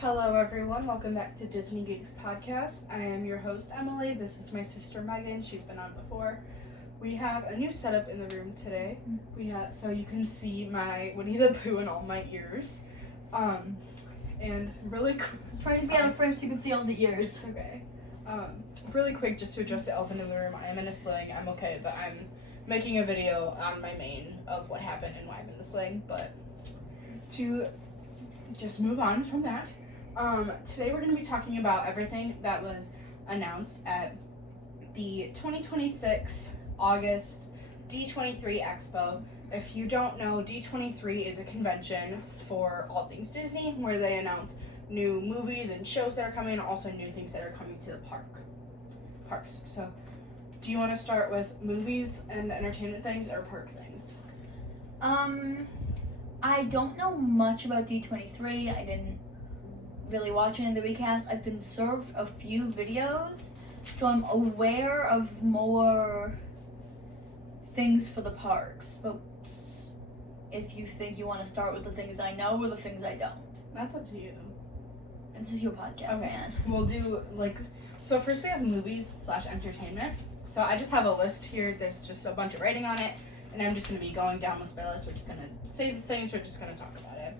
Hello everyone, welcome back to Disney Geeks Podcast. I am your host Emily. This is my sister Megan. She's been on before. We have a new setup in the room today. So you can see my Winnie the Pooh in all my ears. And really Trying to be out of frame so you can see all the ears. It's okay. Really quick, just to address the elephant in the room. I am in a sling. I'm okay, but I'm making a video on my main of what happened and why I'm in the sling. But to just move on from that. Today we're going to be talking about everything that was announced at the 2026 August D23 Expo. If you don't know, D23 is a convention for all things Disney where they announce new movies and shows that are coming and also new things that are coming to the parks. So, do you want to start with movies and entertainment things or park things? I don't know much about D23. I didn't really watch any of the recaps. I've been served a few videos, so I'm aware of more things for the parks. But if you think you want to start with the things I know or the things I don't. That's up to you. This is your podcast, man. We'll do, so first we have movies / entertainment. So I just have a list here. There's just a bunch of writing on it, and I'm just going to be going down list by list. We're just going to say the things, we're just going to talk about it.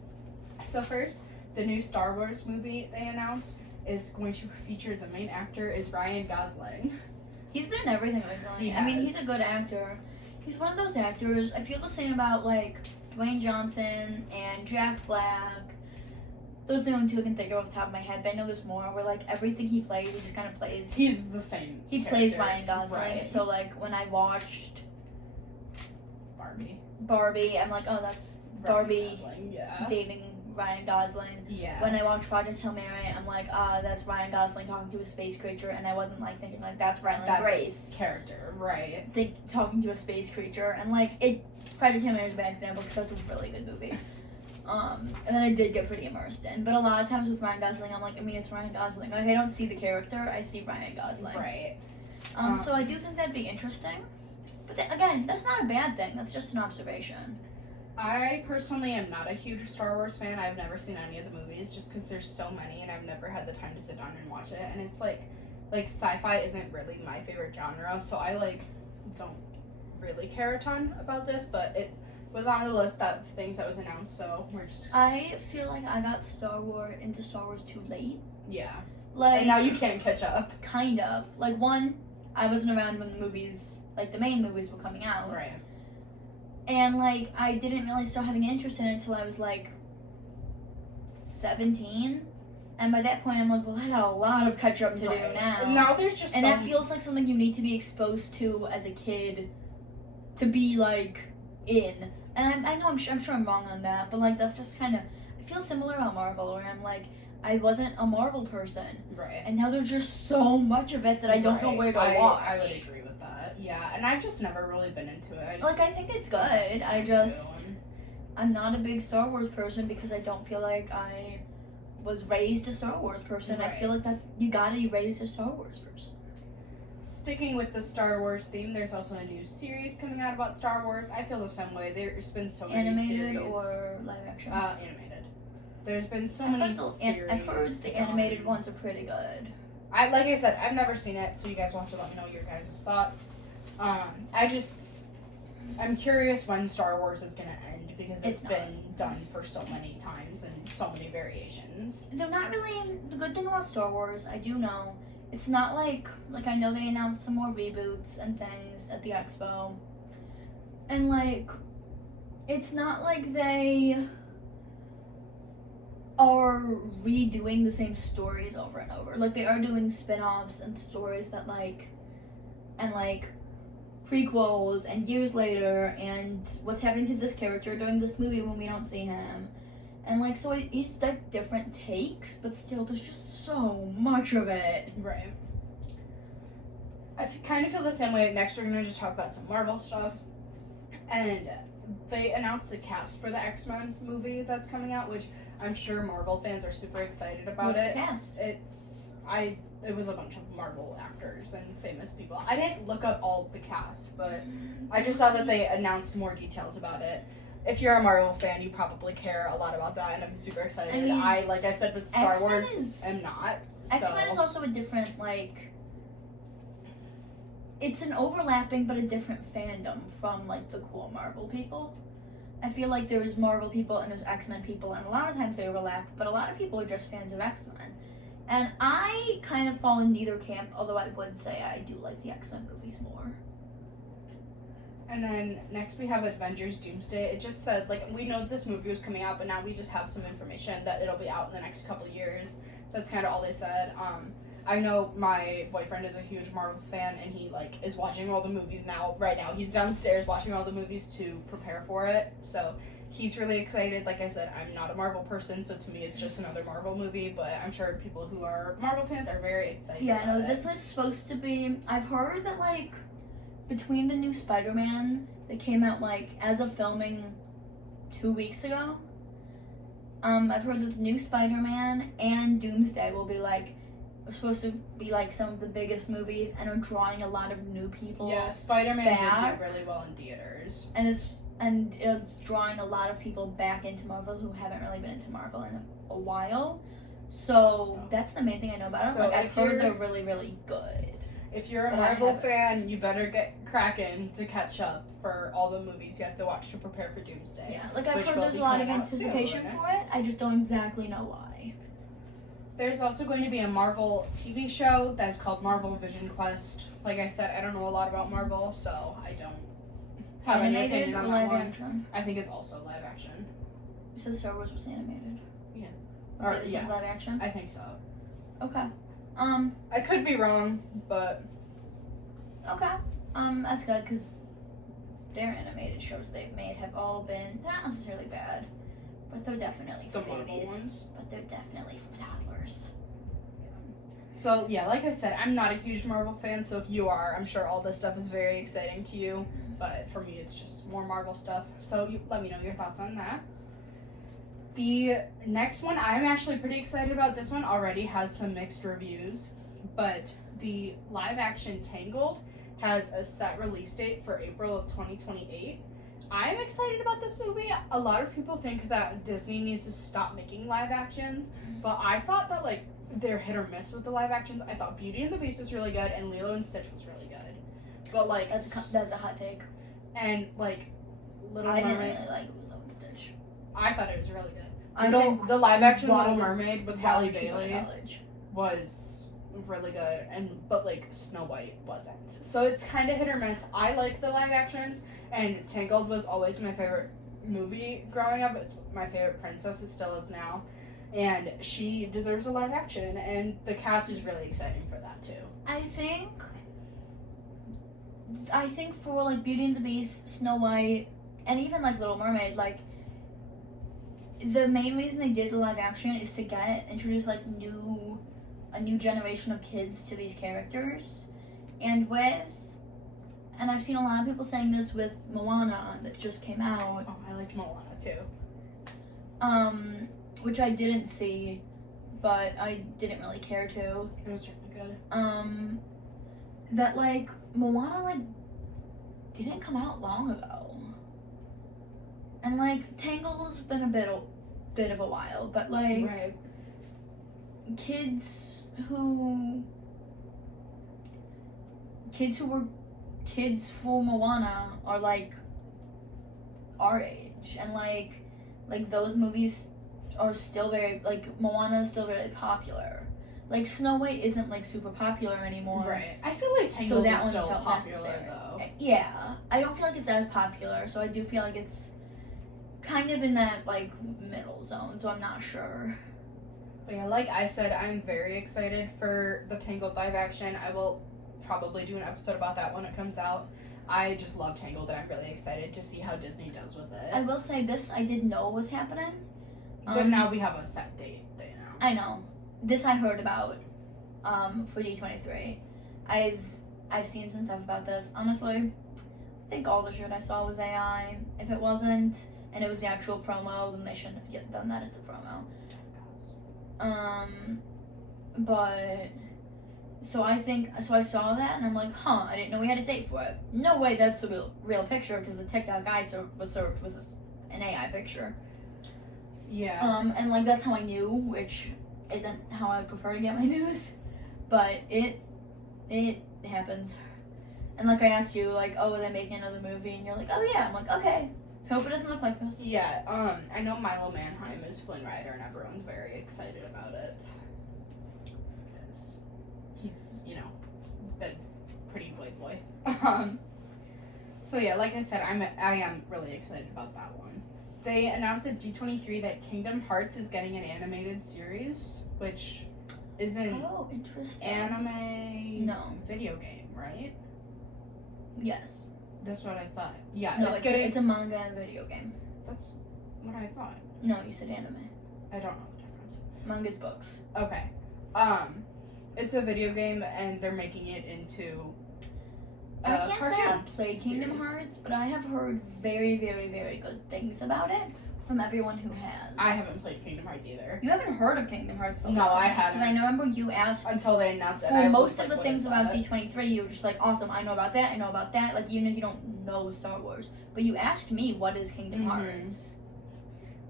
So first, the new Star Wars movie they announced is going to feature the main actor is Ryan Gosling. He's been in everything recently. I mean, he's a good actor. He's one of those actors, I feel the same about, Dwayne Johnson and Jack Black. Those are the only two I can think of off the top of my head, but I know there's more where, everything he plays, he just kind of plays. He's the same He character. plays Ryan Gosling, right. So, when I watched Barbie, I'm like, oh, that's Ryan Barbie Gosling, yeah. dating Ryan Gosling. Yeah. When I watched Project Hail Mary, I'm like, that's Ryan Gosling talking to a space creature, and I wasn't, thinking, that's Ryland Grace. Character, right. Talking to a space creature, and, Project Hail Mary is a bad example, because that's a really good movie. And then I did get pretty immersed in. But a lot of times with Ryan Gosling, I'm like, it's Ryan Gosling. I don't see the character, I see Ryan Gosling. Right. So I do think that'd be interesting. But again, that's not a bad thing. That's just an observation. I personally am not a huge Star Wars fan. I've never seen any of the movies just because there's so many and I've never had the time to sit down and watch it. And it's like sci-fi isn't really my favorite genre, so I don't really care a ton about this, but it was on the list of things that was announced, so we're just... I feel like I got into Star Wars too late. Yeah. And now you can't catch up. Kind of. One, I wasn't around when the movies, the main movies were coming out. Right. And, I didn't really start having an interest in it until I was, 17. And by that point, I'm like, well, I got a lot of catch-up to do now. Now there's just And that feels like something you need to be exposed to as a kid to be, in. And I'm sure I'm wrong on that, but, that's just kind of... I feel similar about Marvel, where I'm I wasn't a Marvel person. Right. And now there's just so much of it that I don't know where to watch. I would agree with that. Yeah, and I've just never really been into it. I think it's good. I'm not a big Star Wars person because I don't feel like I was raised a Star Wars person. Right. I feel like you gotta be raised a Star Wars person. Sticking with the Star Wars theme, there's also a new series coming out about Star Wars. I feel the same way. There's been so many series. Animated or live action? Animated. There's been so many series. I've heard the animated ones are pretty good. Like I said, I've never seen it, so you guys will have to let me know your guys' thoughts. I'm curious when Star Wars is going to end, because it's been done for so many times and so many variations. They're not really... The good thing about Star Wars, I do know, it's not I know they announced some more reboots and things at the expo. And, it's not like they are redoing the same stories over and over. They are doing spin-offs and stories that, and, prequels and years later and what's happening to this character during this movie when we don't see him. And, so it's, different takes, but still, there's just so much of it. Right. I kind of feel the same way. Next, we're going to just talk about some Marvel stuff. And they announced the cast for the X-Men movie that's coming out, which I'm sure Marvel fans are super excited about. What's the cast? It was a bunch of Marvel actors and famous people. I didn't look up all the cast, but I just saw that they announced more details about it. if you're a Marvel fan, you probably care a lot about that, and I'm super excited. I mean, like I said, with Star X-Men Wars, am not. X-Men is also a different, like, it's an overlapping but a different fandom from, like, the cool Marvel people. I feel like there's Marvel people and there's X-Men people, and a lot of times they overlap, but a lot of people are just fans of X-Men. And I kind of fall in neither camp, although I would say I do like the X-Men movies more. And then next we have Avengers Doomsday. It just said, like, we know this movie was coming out, but now we just have some information that it'll be out in the next couple of years. That's kind of all they said. I know my boyfriend is a huge Marvel fan, and he, like, is watching all the movies right now. He's downstairs watching all the movies to prepare for it. So he's really excited. Like I said, I'm not a Marvel person, so to me it's just another Marvel movie, but I'm sure people who are Marvel fans are very excited Yeah, about no, it. this was supposed to be, I've heard that, like, between the new Spider-Man that came out, like, as of filming 2 weeks ago, I've heard that the new Spider-Man and Doomsday will be, like, supposed to be, like, some of the biggest movies and are drawing a lot of new people. Yeah, Spider-Man back. did do really well in theaters. And it's drawing a lot of people back into Marvel who haven't really been into Marvel in a while. So that's the main thing I know about it. So like, I've heard you're- they're really, really good. If you're a But I Marvel haven't. fan, you better get cracking to catch up for all the movies you have to watch to prepare for Doomsday. Yeah, like, I've Which heard will there's be a lot of coming out soon. anticipation for it. I just don't exactly know why. There's also going to be a Marvel TV show that's called Marvel Vision Quest. Like I said, I don't know a lot about Marvel, so I don't have any Animated opinion or on live that one. action? I think it's also live action. You said Star Wars was animated. Yeah. Okay, Or, this yeah. one's live action? I think so. Okay. I could be wrong, but Okay. That's good, because their animated shows they've made have all been, they're not necessarily bad, but they're definitely for the Marvel babies. ones. But they're definitely for toddlers. So, yeah, like I said, I'm not a huge Marvel fan, so if you are, I'm sure all this stuff is very exciting to you. But for me, it's just more Marvel stuff. So let me know your thoughts on that. The next one, I'm actually pretty excited about. This one already has some mixed reviews, but the live-action Tangled has a set release date for April of 2028. I'm excited about this movie. A lot of people think that Disney needs to stop making live actions, but I thought that, like, they're hit or miss with the live actions. I thought Beauty and the Beast was really good, and Lilo and Stitch was really good. But, like, That's a hot take. and, like, Little I didn't Mermaid, really like Lilo and Stitch. I thought it was really good. I think The live action Why Little would- Mermaid with why Halle would you go to Bailey college? was really good, but like Snow White wasn't. So it's kind of hit or miss. I like the live actions, and Tangled was always my favorite movie growing up. It's my favorite princess. It still is now, and she deserves a live action, and the cast is really exciting for that too. I think for, like, Beauty and the Beast, Snow White, and even, like, Little Mermaid, like, the main reason they did the live action is to introduce, like, a new generation of kids to these characters. And I've seen a lot of people saying this with Moana that just came out, Oh, I liked Moana too. which I didn't see, but I didn't really care to. It was really good. That, like, Moana, like, didn't come out long ago. And, like, Tangled's been a bit of a while, but, like, Right. kids who were kids for Moana are, like, our age, and, like those movies are still very, like, Moana is still very popular. Like, Snow White isn't, like, super popular anymore. Right. I feel like Tangled that is one still felt popular necessary. though. Yeah, I don't feel like it's as popular, so I do feel like it's kind of in that, like, middle zone, so I'm not sure. But yeah, like I said, I'm very excited for the Tangled live action. I will probably do an episode about that when it comes out. I just love Tangled, and I'm really excited to see how Disney does with it. I will say this, I did know was happening. But now we have a set date, they announced. I know. This I heard about for D23. I've seen some stuff about this. Honestly, I think all the shit I saw was AI. If it wasn't, and it was the actual promo, then they shouldn't have yet done that as the promo. But so I saw that and I'm like, huh, I didn't know we had a date for it. No way that's the real picture, because the TikTok I was served was an AI picture. Yeah. And like that's how I knew, which isn't how I prefer to get my news, but it happens. And like I asked you, like, oh, are they making another movie? And you're like, oh yeah. I'm like, okay. Hope it doesn't look like this. Yeah, I know Milo Manheim is Flynn Rider, and everyone's very excited about it. Because he's, you know, been pretty playboy. So yeah, like I said, I am really excited about that one. They announced at D23 that Kingdom Hearts is getting an animated series, which isn't Oh, interesting. anime No. video game, right? Yes. That's what I thought. Yeah, No, it's a manga and video game. That's what I thought. No, you said anime. I don't know the difference. Manga's books. Okay. It's a video game and they're making it into I can't say cartoon I've played Kingdom series. Hearts, but I have heard very, very, very good things about it from everyone who has. I haven't played Kingdom Hearts either. You haven't heard of Kingdom Hearts? No, I haven't. Because I remember you asked Until they announced it. for I most was of like, the what things is about that? D23, you were just like, awesome, I know about that, I know about that. Like, even if you don't know Star Wars. But you asked me, what is Kingdom Mhm. Hearts?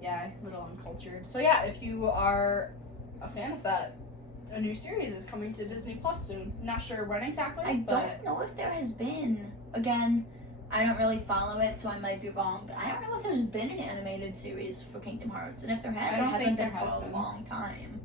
Yeah, a little uncultured. So yeah, if you are a fan of that, a new series is coming to Disney Plus soon. Not sure when exactly, I but don't know if there has been. Again, I don't really follow it, so I might be wrong. But I don't know if there's been an animated series for Kingdom Hearts. And if there has, I it don't hasn't think been there for has a been. long time.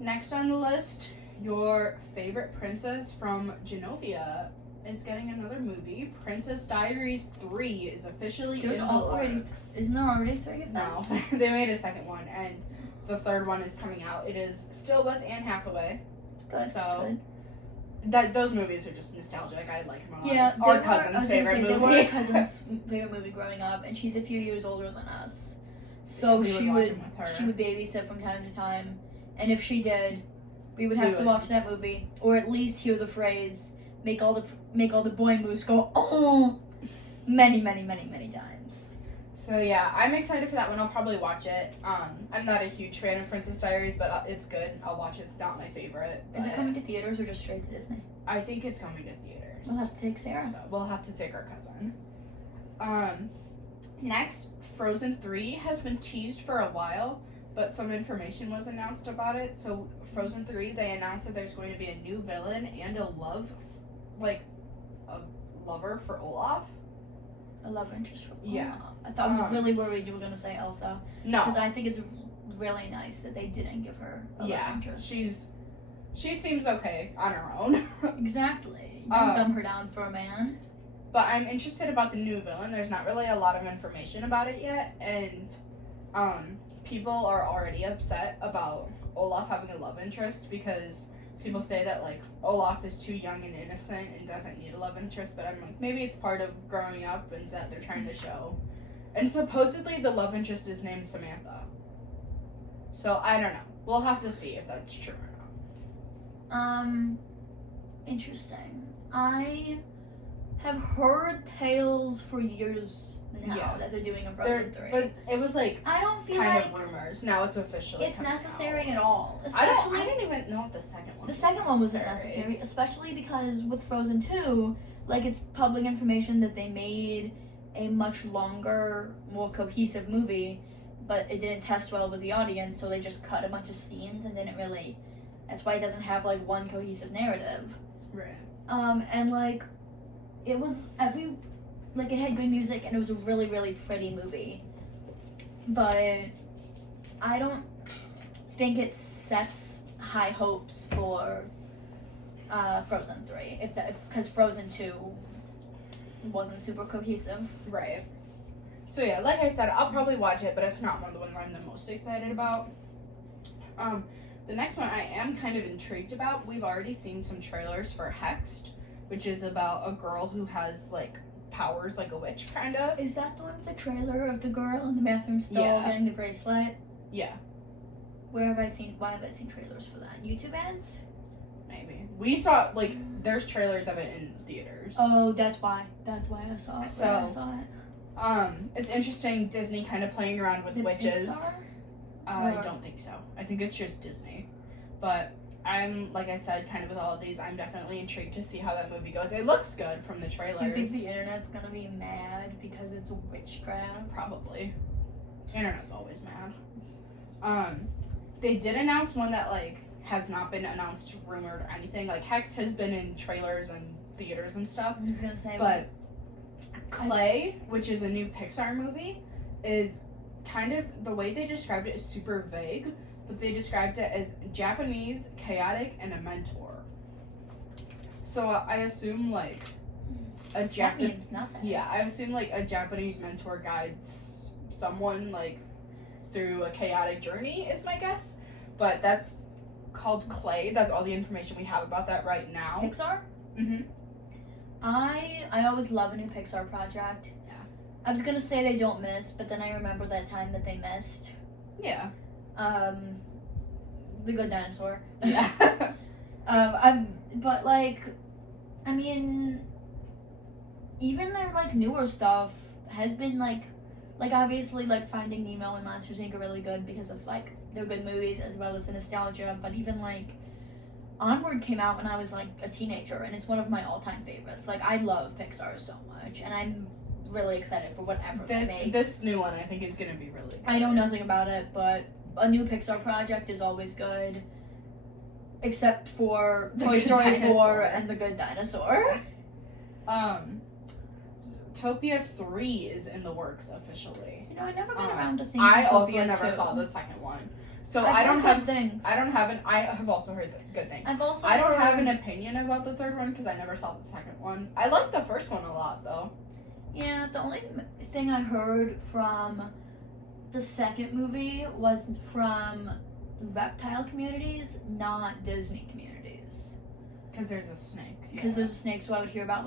next on the list, your favorite princess from Genovia is getting another movie. Princess Diaries 3 is officially There's in the already, works. isn't there already 3 of them? No, they made a second one, and the third one is coming out. It is still with Anne Hathaway. Good, So, good. Those movies are just nostalgic. I like them a lot. Yeah, It's our they were- I cousin's was gonna favorite say, movie. They were our cousin's favorite movie growing up, and she's a few years older than us. So Yeah, we she watch would them with her. she would babysit from time to time, and if she did, we would have We to would. watch that movie, or at least hear the phrase "make all the boy moves go oh" many times. So yeah, I'm excited for that one. I'll probably watch it. I'm not a huge fan of Princess Diaries, but it's good. I'll watch it. It's not my favorite. Is it but coming to theaters or just straight to Disney? I think it's coming to theaters. We'll have to take Sarah. So we'll have to take our cousin. Next, Frozen 3 has been teased for a while, but some information was announced about it. So Frozen 3, they announced that there's going to be a new villain and a lover for Olaf. A love interest for Yeah. I thought I was really worried you were gonna say Elsa, No. because I think it's really nice that they didn't give her a love Yeah, interest. she seems okay on her own. Exactly. Don't dumb her down for a man. But I'm interested about the new villain. There's not really a lot of information about it yet, and people are already upset about Olaf having a love interest because people say that like Olaf is too young and innocent and doesn't need a love interest. But I'm like, maybe it's part of growing up and that they're trying to show. And supposedly the love interest is named Samantha. So I don't know. We'll have to see if that's true or not. Interesting. I have heard tales for years now Yeah. that they're doing a Frozen 3. But it was like I don't feel kind like of rumors. Now it's officially it's coming necessary out. at all. I Especially didn't even know if the second one. the was second one wasn't necessary, especially because with Frozen 2, like it's public information that they made a much longer, more cohesive movie, but it didn't test well with the audience, so they just cut a bunch of scenes and didn't really. That's why it doesn't have like one cohesive narrative. Right. And like it was it had good music and it was a really, really pretty movie. But I don't think it sets high hopes for Frozen 3 because Frozen 2 wasn't super cohesive. Right. So yeah, like I said, I'll probably watch it, but it's not one of the ones I'm the most excited about. The next one I am kind of intrigued about. We've already seen some trailers for Hexed, which is about a girl who has like powers like a witch, kind of. Is that the one with the trailer of the girl in the bathroom stall Yeah. getting the bracelet? Yeah, Why have I seen trailers for that? YouTube ads? maybe. We saw like there's trailers of it in theaters. Oh, that's why I saw it. It's interesting Disney kind of playing around with Is it witches. Pixar? I Or- don't think so. I think it's just Disney. But I'm, like I said, kind of with all of these, I'm definitely intrigued to see how that movie goes. It looks good from the trailers. Do you think the internet's gonna be mad because it's witchcraft? Probably. Internet's always mad. They did announce one that, like, has not been announced, rumored, or anything. Like, Hex has been in trailers and theaters and stuff. I'm just gonna say, But Clay, which is a new Pixar movie, is kind of, the way they described it is super vague, but they described it as Japanese, chaotic, and a mentor. So I assume, like, that means nothing. Yeah, I assume, like, a Japanese mentor guides someone, like, through a chaotic journey is my guess. But that's called Clay. That's all the information we have about that right now. Pixar? Mm-hmm. I always love a new Pixar project. Yeah. I was gonna say they don't miss, but then I remember that time that they missed. Yeah. The Good Dinosaur. Yeah. But like, I mean, even their like newer stuff has been like obviously like Finding Nemo and Monsters Inc. are really good because of like they're good movies as well as the nostalgia. But even like Onward came out when I was like a teenager, and it's one of my all-time favorites. Like I love Pixar so much, and I'm really excited for whatever they make. This new one I think is gonna be really good. I know nothing about it, but a new Pixar project is always good, except for Toy Story 4 and The Good Dinosaur. Zootopia 3 is in the works officially. You know, I never got around to seeing I Zootopia also never 2. saw the second one. So I don't have things. I have also heard good things. I don't have an opinion about the third one because I never saw the second one. I like the first one a lot though. Yeah, the only thing I heard from the second movie was from reptile communities, not Disney communities. Because there's a snake. Because there's a snake, so I would hear about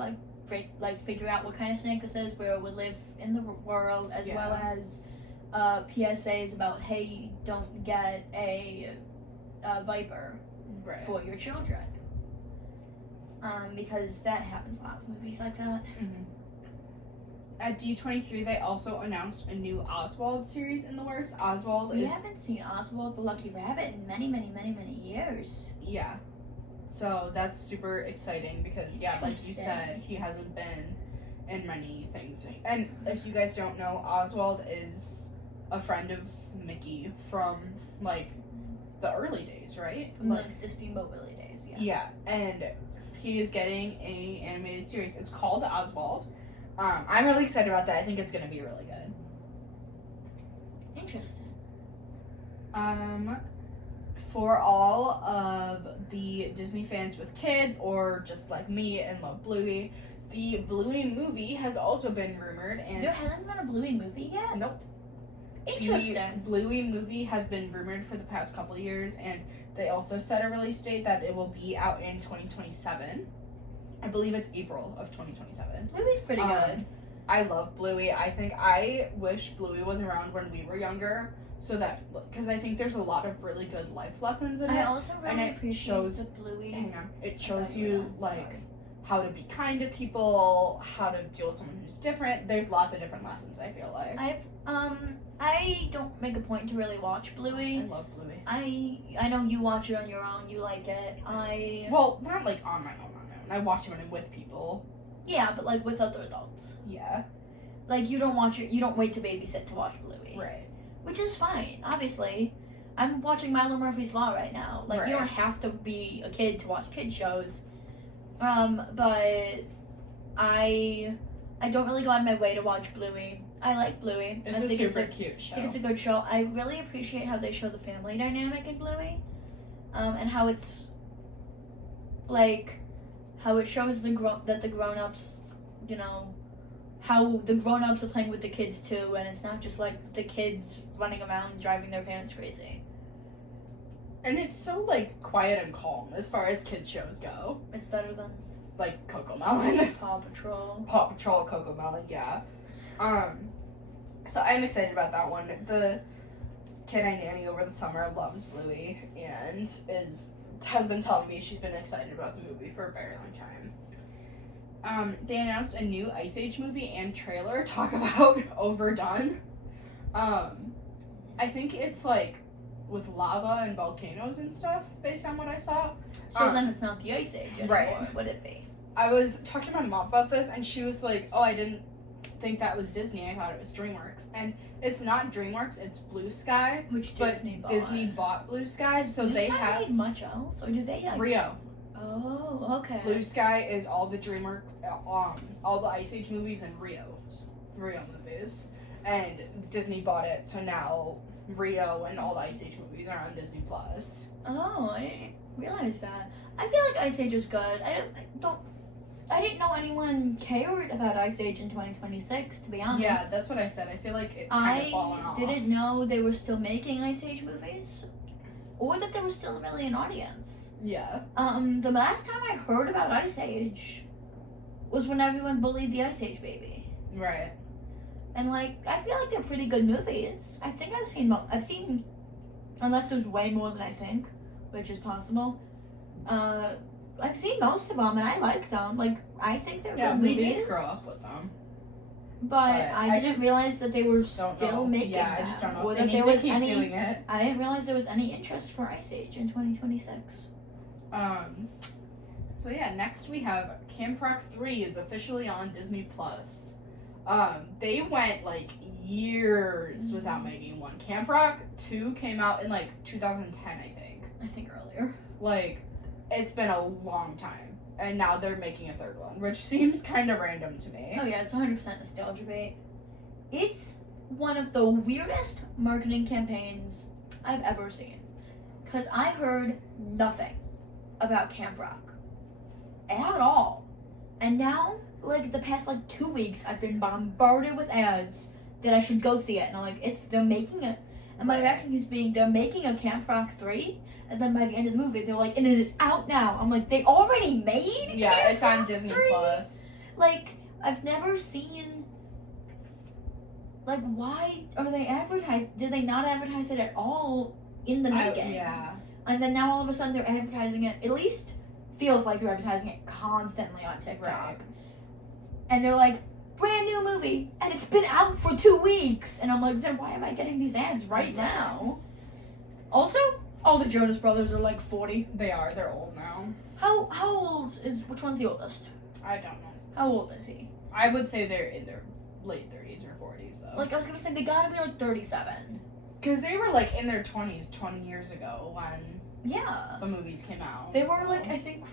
figure out what kind of snake this is, where it would live in the world, as well as PSAs about, hey, don't get a viper for your children. Because that happens a lot with movies like that. Mm-hmm. At D23, they also announced a new Oswald series in the works. We haven't seen Oswald the Lucky Rabbit in many, many, many, many years. Yeah. So that's super exciting because, like you said, he hasn't been in many things. And if you guys don't know, Oswald is a friend of Mickey from, like, the early days, right? From, like the Steamboat Willie days, yeah. Yeah, and he is getting an animated series. It's called Oswald. I'm really excited about that. I think it's going to be really good. Interesting. For all of the Disney fans with kids or just like me and love Bluey, the Bluey movie has also been rumored. And there hasn't been a Bluey movie yet? Nope. Interesting. The Bluey movie has been rumored for the past couple of years, and they also set a release date that it will be out in 2027. I believe it's April of 2027. Bluey's pretty good. I love Bluey. I wish Bluey was around when we were younger, so that, because I think there's a lot of really good life lessons in it. I also really appreciate the Bluey. It shows you, how to be kind to people, how to deal with someone who's different. There's lots of different lessons, I feel like. I don't make a point to really watch Bluey. I love Bluey. I know you watch it on your own, you like it. Well, not like on my own. I watch it when I'm with people. Yeah, but like with other adults. Yeah. Like you don't wait to babysit to watch Bluey. Right. Which is fine, obviously. I'm watching Milo Murphy's Law right now. Like you don't have to be a kid to watch kid shows. But I don't really go out of my way to watch Bluey. I like Bluey. It's a super cute show. I think it's a good show. I really appreciate how they show the family dynamic in Bluey. And how it's like how it shows that the grown-ups, you know, how the grown-ups are playing with the kids too, and it's not just like the kids running around driving their parents crazy. And it's so like quiet and calm as far as kids shows go. It's better than like Cocomelon. Paw Patrol. Paw Patrol, Cocomelon, yeah. So I'm excited about that one. The kid I nanny over the summer loves Bluey and has been telling me she's been excited about the movie for a very long time. They announced a new Ice Age movie and trailer. Talk about overdone. I think it's like with lava and volcanoes and stuff, based on what I saw. So then it's not the Ice Age anymore, right. would it be? I was talking to my mom about this, and she was like, "Oh, I didn't think that was Disney. I thought it was DreamWorks." And it's not DreamWorks; it's Blue Sky. Which Disney bought. Disney bought Blue Sky, so Blue they Sky have made much else, or do they? Like... Rio. Oh, okay. Blue Sky is all the DreamWorks, all the Ice Age movies and Rio movies, and Disney bought it. So now Rio and all the Ice Age movies are on Disney Plus. Oh, I didn't realize that. I feel like Ice Age is good. I didn't know anyone cared about Ice Age in 2026, to be honest. Yeah, that's what I said. I feel like it's kind of fallen off. I didn't know they were still making Ice Age movies, or that there was still really an audience. Yeah. The last time I heard about Ice Age was when everyone bullied the Ice Age baby. Right. And like, I feel like they're pretty good movies. I think I've seen, unless there's way more than I think, which is possible. I've seen most of them and I like them. Like, I think they're good movies. We did grow up with them. But I didn't realize that they were still making them. I just don't know or if that they there need to was keep any. doing it. I didn't realize there was any interest for Ice Age in 2026. So yeah, next we have Camp Rock 3 is officially on Disney Plus. They went like years without making one. Camp Rock 2 came out in like 2010, I think. I think earlier. Like, it's been a long time. And now they're making a third one, which seems kind of random to me. Oh yeah, it's 100% nostalgia bait. It's one of the weirdest marketing campaigns I've ever seen. Because I heard nothing about Camp Rock. At all. And now, like, the past, 2 weeks, I've been bombarded with ads that I should go see it. And I'm like, they're making it. And my reaction is they're making a Camp Rock 3. And then by the end of the movie, they're like, and it is out now. I'm like, they already made Yeah, Camp it's Rock on Disney 3? Plus. Like, I've never seen... Like, why are they advertised? Did they not advertise it at all in the making? Yeah. And then now all of a sudden they're advertising it. At least feels like they're advertising it constantly on TikTok. Right. And they're like, brand new movie, and it's been out for 2 weeks. And I'm like, then why am I getting these ads right now? Also, all the Jonas Brothers are like 40. They are. They're old now. How old is, which one's the oldest? I don't know. How old is he? I would say they're in their late 30s or 40s, though. Like, I was gonna say, they gotta be like 37. Because they were like in their 20s 20 years ago when the movies came out. They were like, I think,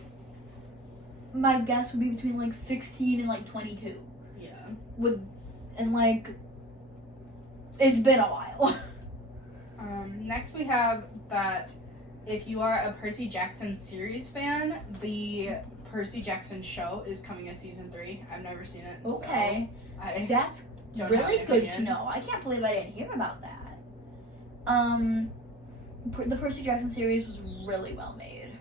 my guess would be between like 16 and like 22. Yeah. And like, it's been a while. Next we have that if you are a Percy Jackson series fan, the Percy Jackson show is coming as season 3. I've never seen it. Okay. So that's really good to know. I can't believe I didn't hear about that. The Percy Jackson series was really well made.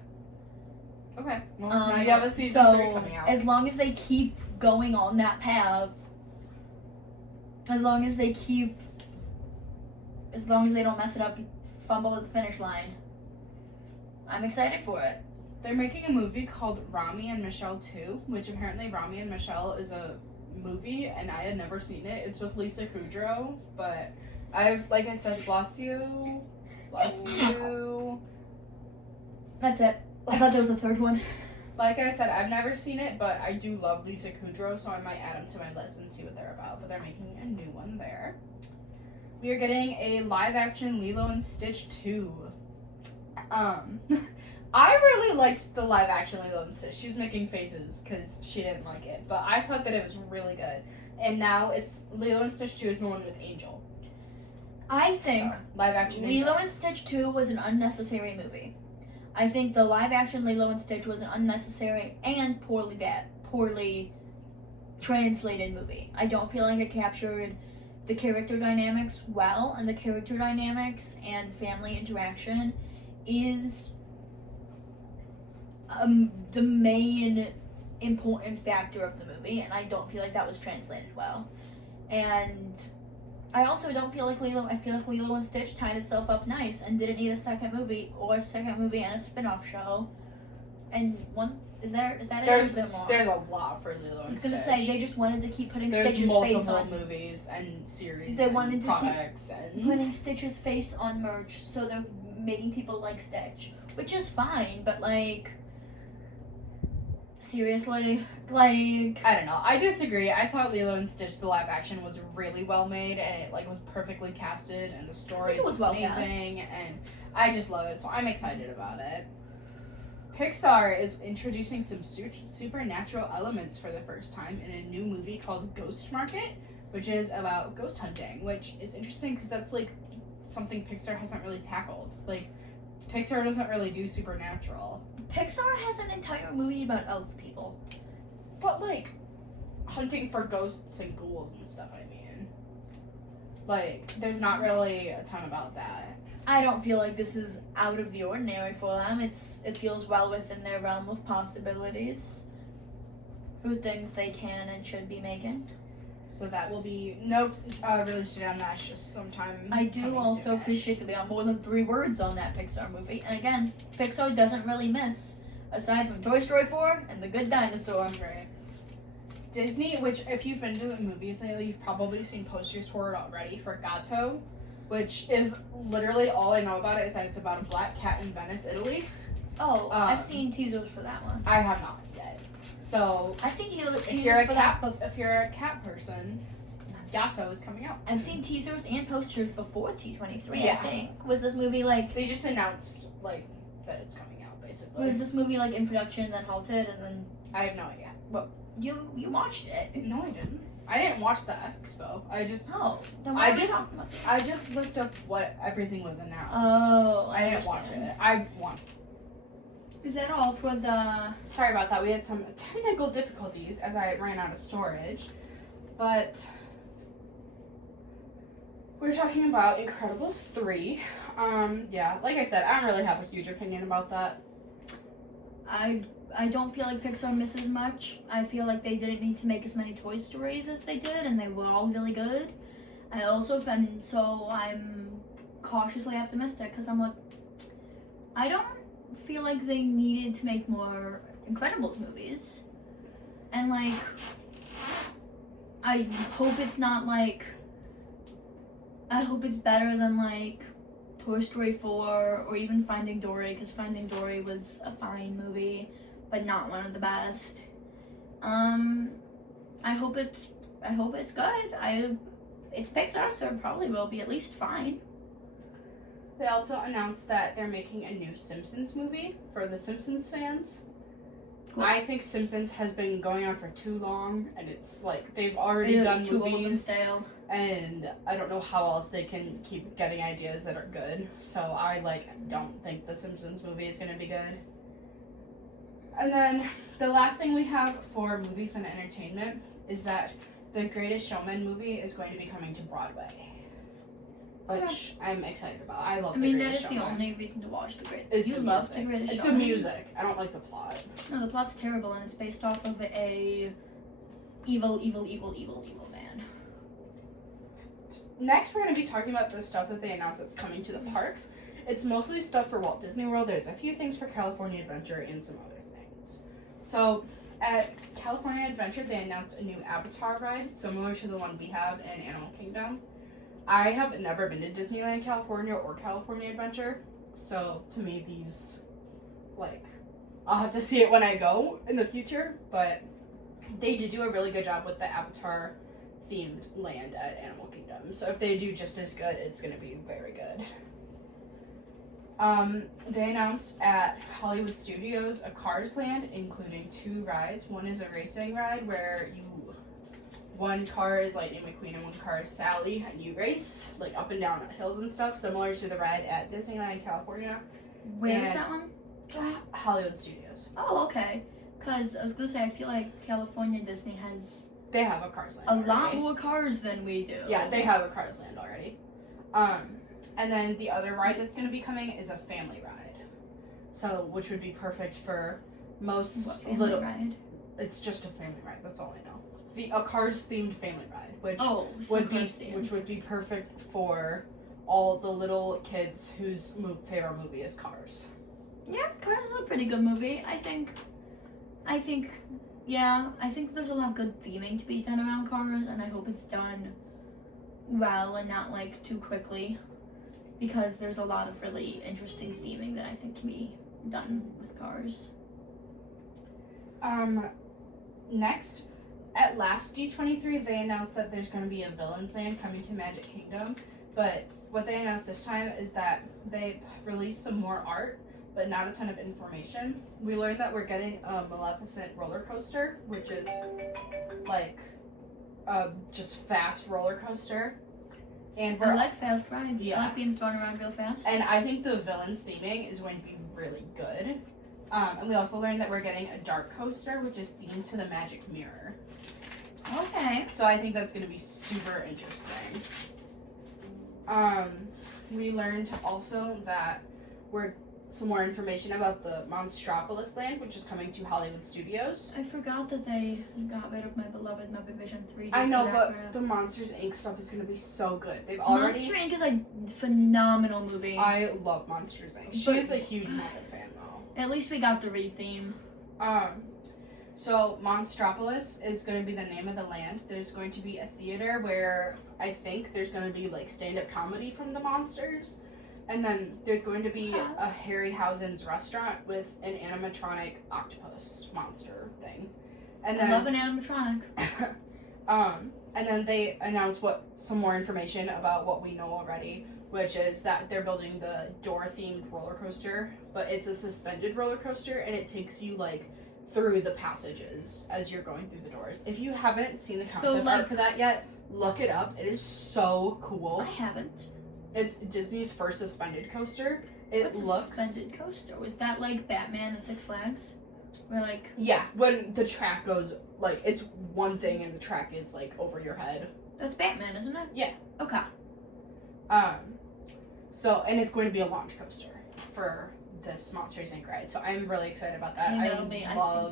Okay. Well, now you have a season 3 coming out. As long as they keep going on that path, as long as they don't mess it up and fumble at the finish line, I'm excited for it. They're making a movie called Rami and Michelle 2, which apparently Rami and Michelle is a movie, and I had never seen it. It's with Lisa Kudrow, but like I said, bless you. That's it. I thought there was a third one. Like I said, I've never seen it, but I do love Lisa Kudrow, so I might add them to my list and see what they're about. But they're making a new one there. We are getting a live-action Lilo and Stitch 2. I really liked the live-action Lilo and Stitch. She was making faces because she didn't like it, but I thought that it was really good. And now it's Lilo and Stitch 2 is the one with Angel. I think live-action Lilo and Stitch 2 was an unnecessary movie. I think the live-action Lilo and Stitch was an unnecessary and poorly translated movie. I don't feel like it captured the character dynamics well, and the character dynamics and family interaction is the main important factor of the movie, and I don't feel like that was translated well. And I also don't feel like I feel like Lilo and Stitch tied itself up nice and didn't need a second movie and a spin-off show. And is that there's a lot for Lilo and Stitch. I was gonna say they just wanted to keep putting Stitch's face on. There's multiple movies and series. They wanted to keep putting Stitch's face on merch, so they're making people like Stitch, which is fine, but like, seriously, like, I don't know. I disagree. I thought Lilo and Stitch, the live action, was really well made, and it like was perfectly casted, and the story was amazing, and I just love it. So I'm excited about it. Pixar is introducing some supernatural elements for the first time in a new movie called Ghost Market, which is about ghost hunting, which is interesting because that's like something Pixar hasn't really tackled. Like, Pixar doesn't really do supernatural. Pixar has an entire movie about elf people. But like, hunting for ghosts and ghouls and stuff, I mean. Like, there's not really a ton about that. I don't feel like this is out of the ordinary for them. It feels well within their realm of possibilities for things they can and should be making. So that will be released on that just sometime. I do also appreciate that we have more than 3 words on that Pixar movie. And again, Pixar doesn't really miss, aside from Toy Story 4 and The Good Dinosaur. Right. Disney, which if you've been to the movies lately, you've probably seen posters for it already, for Gatto, which is literally all I know about it is that it's about a black cat in Venice, Italy. Oh, I've seen teasers for that one. I have not yet. So I've seen teasers if you're a for cat, that. if you're a cat person, Gatto is coming out. I've seen teasers and posters before D23. Yeah. I think was this movie like They just announced like that it's coming out basically. was this movie like in production, then halted, and then I have no idea. But you watched it? no, I didn't. I didn't watch the expo. I just Then why I are we just- talking about this? I just looked up what everything was announced. Oh, I didn't watch it. I want. Is that all for the? Sorry about that. We had some technical difficulties as I ran out of storage, but we're talking about Incredibles 3. Yeah, like I said, I don't really have a huge opinion about that. I don't feel like Pixar misses much. I feel like they didn't need to make as many Toy Stories as they did, and they were all really good. I'm cautiously optimistic because I'm like, I don't feel like they needed to make more Incredibles movies, and like, I hope it's not like, I hope it's better than like Toy Story 4 or even Finding Dory, because Finding Dory was a fine movie, but not one of the best. I hope it's good. It's Pixar, so it probably will be at least fine. They also announced that they're making a new Simpsons movie for the Simpsons fans. Cool. I think Simpsons has been going on for too long, and it's like they've already done too old and movies, stale. and I don't know how else they can keep getting ideas that are good. So I don't think the Simpsons movie is going to be good. And then the last thing we have for movies and entertainment is that the Greatest Showman movie is going to be coming to Broadway, which I'm excited about. I love. I mean, the that Greatest is Showman. the only reason to watch the Greatest. Is You the love music. the Greatest It's Showman. the music. I don't like the plot. No, the plot's terrible, and it's based off of a evil man. Next, we're going to be talking about the stuff that they announced that's coming to the parks. It's mostly stuff for Walt Disney World. There's a few things for California Adventure and some other things. So, at California Adventure, they announced a new Avatar ride, similar to the one we have in Animal Kingdom. I have never been to Disneyland California or California Adventure, so to me these, I'll have to see it when I go in the future, but they did do a really good job with the Avatar themed land at Animal Kingdom. So if they do just as good, it's going to be very good. They announced at Hollywood Studios a Cars Land, including 2 rides. One is a racing ride where one car is Lightning McQueen and one car is Sally, and you race up and down hills and stuff, similar to the ride at Disneyland California. Where is that one? Hollywood Studios. Oh, okay. Because I was going to say, I feel like California Disney has They have a Cars Land a already. lot more cars than we do. Yeah, they have a Cars Land already. And then the other ride that's going to be coming is a family ride. So, which would be perfect for most What family little. ride? It's just a family ride. That's all I know. A Cars themed family ride, which would be perfect for all the little kids whose favorite movie is Cars. Yeah, Cars is a pretty good movie. I think there's a lot of good theming to be done around Cars, and I hope it's done well and not too quickly. because there's a lot of really interesting theming that I think can be done with cars. Next, at last D23, they announced that there's going to be a Villains Land coming to Magic Kingdom, but what they announced this time is that they released some more art, but not a ton of information. We learned that we're getting a Maleficent roller coaster, which is like a just fast roller coaster. And I like fast rides. Yeah. I like being thrown around real fast. And I think the villains theming is going to be really good. And we also learned that we're getting a dark coaster, which is themed to the magic mirror. Okay. So I think that's going to be super interesting. We learned also that some more information about the Monstropolis land, which is coming to Hollywood Studios. I forgot that they got rid of my beloved Muppet Vision 3D. I know, but the Monsters Inc. stuff is going to be so good. They've already... Monster Inc. is a phenomenal movie. I love Monsters Inc. She's a huge Muppet fan, though. At least we got the re-theme. So Monstropolis is going to be the name of the land. There's going to be a theater where I think there's going to be like stand-up comedy from the monsters. And then there's going to be a Harryhausen's restaurant with an animatronic octopus monster thing. And then I love an animatronic. and then they announced some more information about what we know already, which is that they're building the door-themed roller coaster, but it's a suspended roller coaster and it takes you like through the passages as you're going through the doors. If you haven't seen the concept art for that yet, look it up. It is so cool. I haven't. It's Disney's first suspended coaster. What's a suspended coaster? Was that like Batman at Six Flags? Where like... Yeah, when the track goes, like, it's one thing and the track is, like, over your head. That's Batman, isn't it? Yeah. Okay. So, and it's going to be a launch coaster for this Monsters Inc. ride. So I'm really excited about that. I think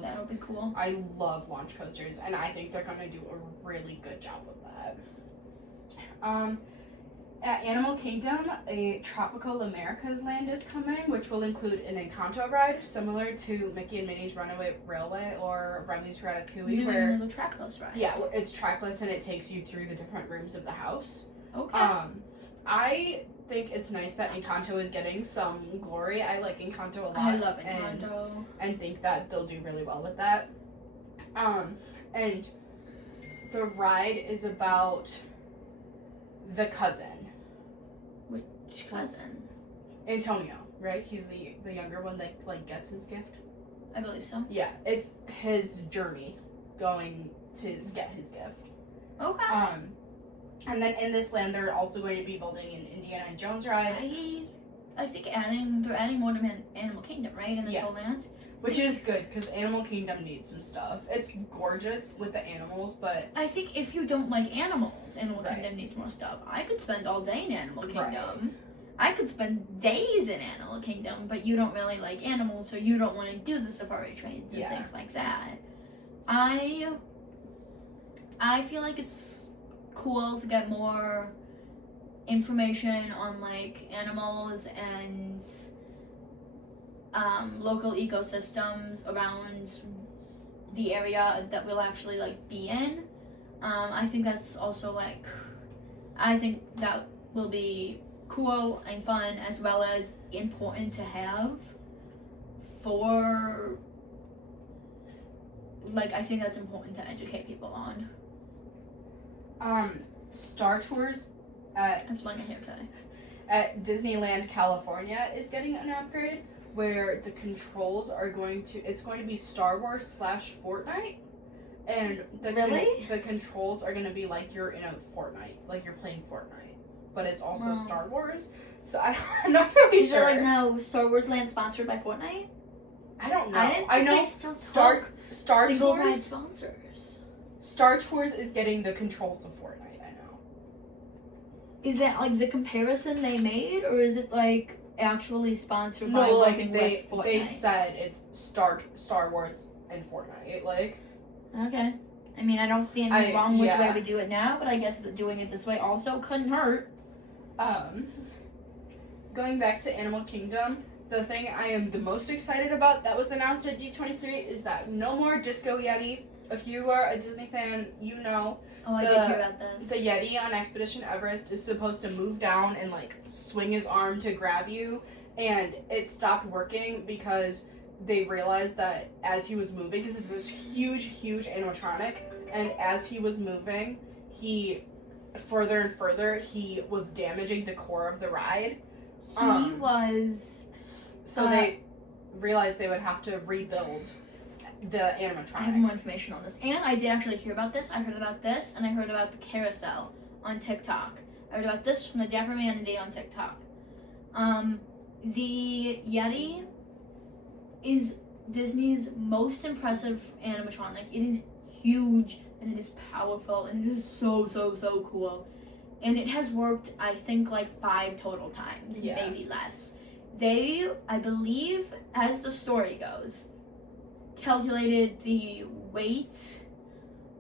that'll be cool. I love launch coasters, and I think they're going to do a really good job with that. At Animal Kingdom, a Tropical Americas land is coming, which will include an Encanto ride, similar to Mickey and Minnie's Runaway Railway or Remy's Ratatouille, where the trackless ride. Yeah, it's trackless and it takes you through the different rooms of the house. Okay. I think it's nice that Encanto is getting some glory. I like Encanto a lot. I love Encanto. And think that they'll do really well with that. And the ride is about the cousin. Which cousin? Antonio, right? He's the younger one that like gets his gift. I believe so. Yeah, it's his journey going to get his gift. Okay. And then in this land, they're also going to be building an Indiana Jones ride. I think they're adding more to Animal Kingdom, right? In this whole land. Which is good, because Animal Kingdom needs some stuff. It's gorgeous with the animals, but... I think if you don't like animals, Animal Kingdom needs more stuff. I could spend all day in Animal Kingdom. Right. I could spend days in Animal Kingdom, but you don't really like animals, so you don't want to do the safari trains and things like that. I feel like it's cool to get more information on, like, animals and... local ecosystems around the area that we'll actually like be in. I think that's also like, I think that will be cool and fun as well as important to have for, like, I think that's important to educate people on. Star Tours I'm just letting my hair today. At Disneyland California is getting an upgrade, where the controls are it's going to be Star Wars / Fortnite, and the controls are going to be like you're in a Fortnite, like you're playing Fortnite, but it's also Star Wars, so I'm not really sure. Is it like now Star Wars Land sponsored by Fortnite? I don't know. I know Star single Tours ride sponsors. Star Tours is getting the controls of Fortnite, I know. Is that like the comparison they made, or is it like actually sponsored by like with Fortnite? They said it's Star Wars and Fortnite, like. Okay. I mean, I don't see anything wrong with the way we do it now, but I guess that doing it this way also couldn't hurt. Going back to Animal Kingdom, the thing I am the most excited about that was announced at D23 is that no more Disco Yeti. if you are a Disney fan, you know Oh, I did hear about this. the Yeti on Expedition Everest is supposed to move down and like swing his arm to grab you, and it stopped working because they realized that as he was moving, because it's this huge animatronic, and as he was moving, he further and further he was damaging the core of the ride. He was. So they realized they would have to rebuild the animatronic. I have more information on this. And I did actually hear about this. I heard about this, and I heard about the carousel on TikTok. I heard about this from the Dapper Mandy on TikTok. The Yeti is Disney's most impressive animatronic. It is huge, and it is powerful, and it is so cool. And it has worked, I think, like 5 total times, maybe less. They, I believe, as the story goes, calculated the weight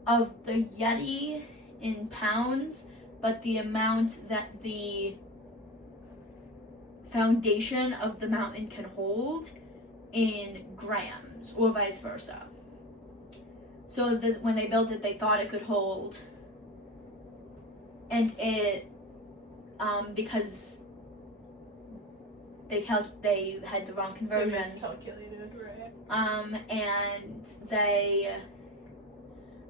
of the Yeti in pounds, but the amount that the foundation of the mountain can hold in grams, or vice versa. So that when they built it, they thought it could hold, and it, because they had the wrong conversions. Calculated, right? And they,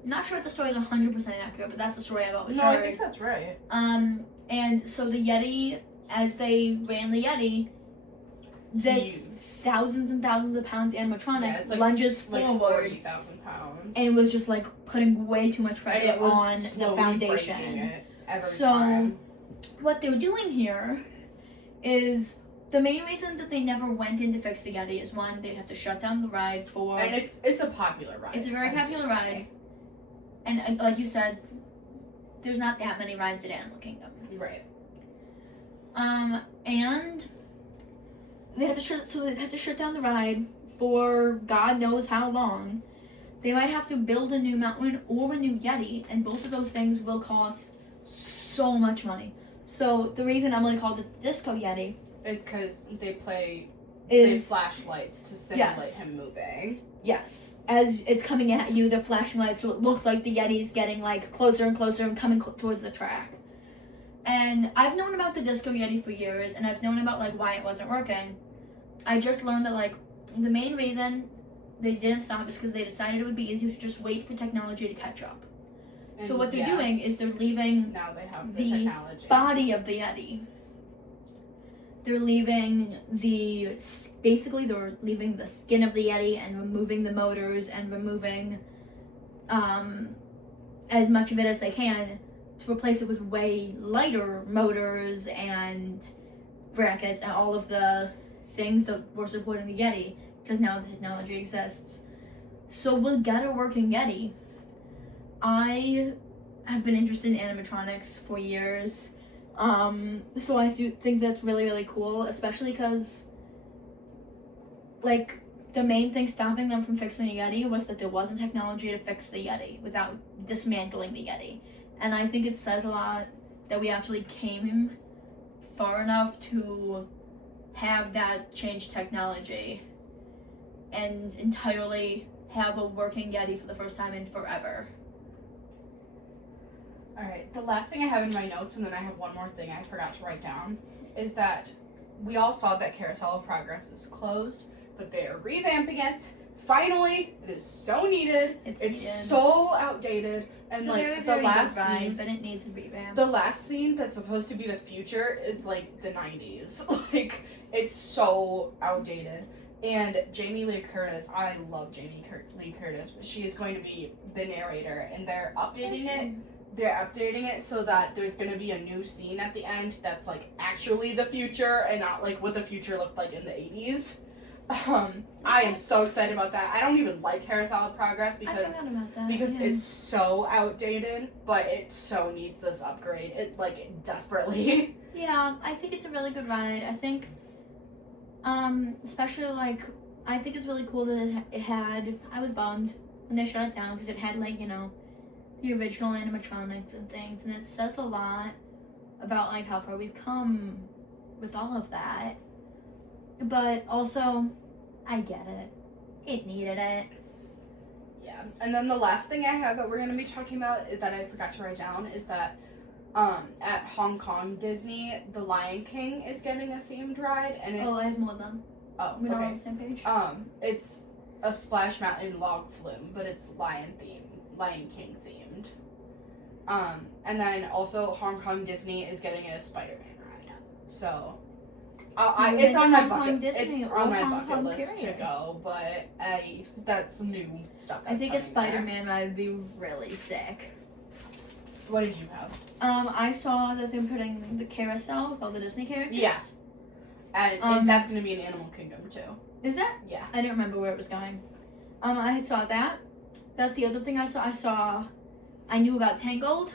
I'm not sure if the story is 100% accurate, but that's the story I've always heard. No, I think that's right. And so the Yeti, as they ran the Yeti, this thousands and thousands of pounds animatronic lunges forward, 40,000 pounds, and was just like putting way too much pressure on the foundation. It every time. What they're doing here is, the main reason that they never went in to fix the Yeti is, one, they'd have to shut down the ride for... And it's a popular ride. It's a very popular ride. And like you said, there's not that many rides at Animal Kingdom. Right. And they'd have to shut down the ride for God knows how long. They might have to build a new mountain or a new Yeti, and both of those things will cost so much money. So the reason Emily called it the Disco Yeti is because they flash lights to simulate him moving. Yes. As it's coming at you, they're flashing lights, so it looks like the Yeti's getting like closer and closer and coming towards the track. And I've known about the Disco Yeti for years, and I've known about like why it wasn't working. I just learned that like the main reason they didn't stop is because they decided it would be easier to just wait for technology to catch up. And so what they're doing is they're leaving now they have the technology. Body of the Yeti. They're leaving they're leaving the skin of the Yeti and removing the motors and removing as much of it as they can to replace it with way lighter motors and brackets and all of the things that were supporting the Yeti, because now the technology exists. So we'll get a working Yeti. I have been interested in animatronics for years. So I think that's really cool, especially because, like, the main thing stopping them from fixing the Yeti was that there wasn't technology to fix the Yeti without dismantling the Yeti. And I think it says a lot that we actually came far enough to have that change technology and entirely have a working Yeti for the first time in forever. Alright, the last thing I have in my notes, and then I have one more thing I forgot to write down, is that we all saw that Carousel of Progress is closed, but they are revamping it. Finally, it is so needed. It's so outdated. And it's like very the last good ride, scene, but it needs a revamp. The last scene that's supposed to be the future is like the 90s. Like, it's so outdated. And Jamie Lee Curtis, I love Jamie Lee Curtis, but she is going to be the narrator, and they're updating it. They're updating it so that there's going to be a new scene at the end that's like actually the future and not like what the future looked like in the 80s. I am so excited about that. I don't even like Carousel of Progress because it's so outdated, but it so needs this upgrade. It like desperately. Yeah, I think it's a really good ride. I think, especially like, I think it's really cool that it had. I was bummed when they shut it down because it had like, you know, the original animatronics and things, and it says a lot about like how far we've come with all of that. But also, I get it. It needed it. Yeah. And then the last thing I have that we're going to be talking about that I forgot to write down is that at Hong Kong Disney, the Lion King is getting a themed ride, and it's I have more than. oh, We're not okay. on the same page. It's a Splash Mountain log flume, but it's Lion King themed. And then also Hong Kong Disney is getting a Spider-Man ride. So it's on my bucket list to go, but that's new stuff. I think a Spider-Man ride would be really sick. What did you have? I saw that they're putting the carousel with all the Disney characters. Yeah. And that's gonna be in Animal Kingdom too. Is it? Yeah. I didn't remember where it was going. I saw that. That's the other thing I saw. I knew about Tangled.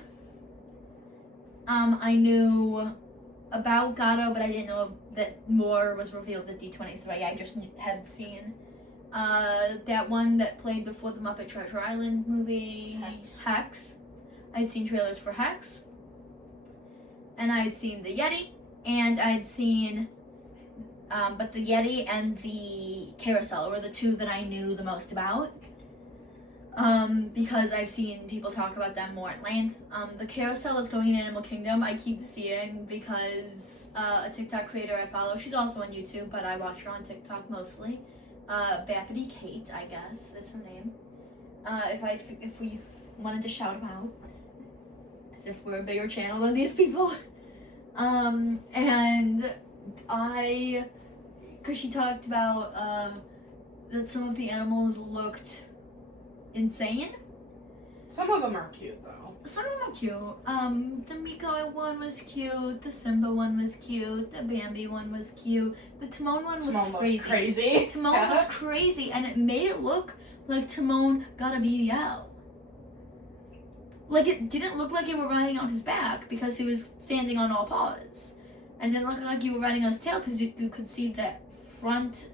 I knew about Gato, but I didn't know that more was revealed at D23. I just had seen that one that played before the Muppet Treasure Island movie, Hex. I'd seen trailers for Hex, and I had seen the Yeti, and I had seen, but the Yeti and the Carousel were the two that I knew the most about, because I've seen people talk about them more at length. The Carousel that's going in Animal Kingdom, I keep seeing because a TikTok creator I follow, she's also on YouTube, but I watch her on TikTok mostly. Bappity Kate, I guess, is her name. If we wanted to shout them out. As if we're a bigger channel than these people. And because she talked about that some of the animals looked insane. Some of them are cute though. Some of them are cute. The Miko one was cute, the Simba one was cute, the Bambi one was cute, the Timon one was crazy. Timon was crazy, and it made it look like Timon got a BBL. Like, it didn't look like you were riding on his back because he was standing on all paws. And it didn't look like you were riding on his tail because you could see the front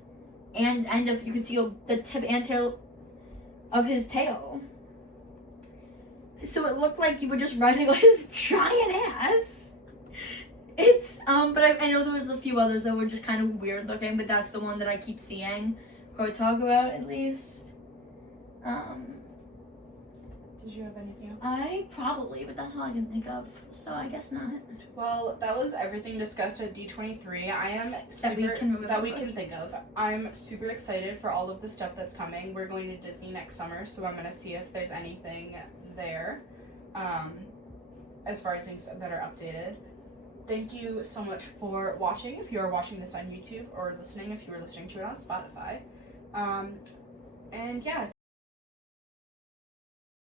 and end of, you could feel the tip and tail of his tail. So it looked like you were just riding on his giant ass. It's, but I know there was a few others that were just kind of weird looking, but that's the one that I keep seeing or talk about at least. Did you have anything else? I probably, but that's all I can think of, so I guess not. Well, that was everything discussed at D23. I am that we can think of. I'm super excited for all of the stuff that's coming. We're going to Disney next summer, so I'm gonna see if there's anything there, as far as things that are updated. Thank you so much for watching. If you are watching this on YouTube, or listening if you are listening to it on Spotify, and yeah.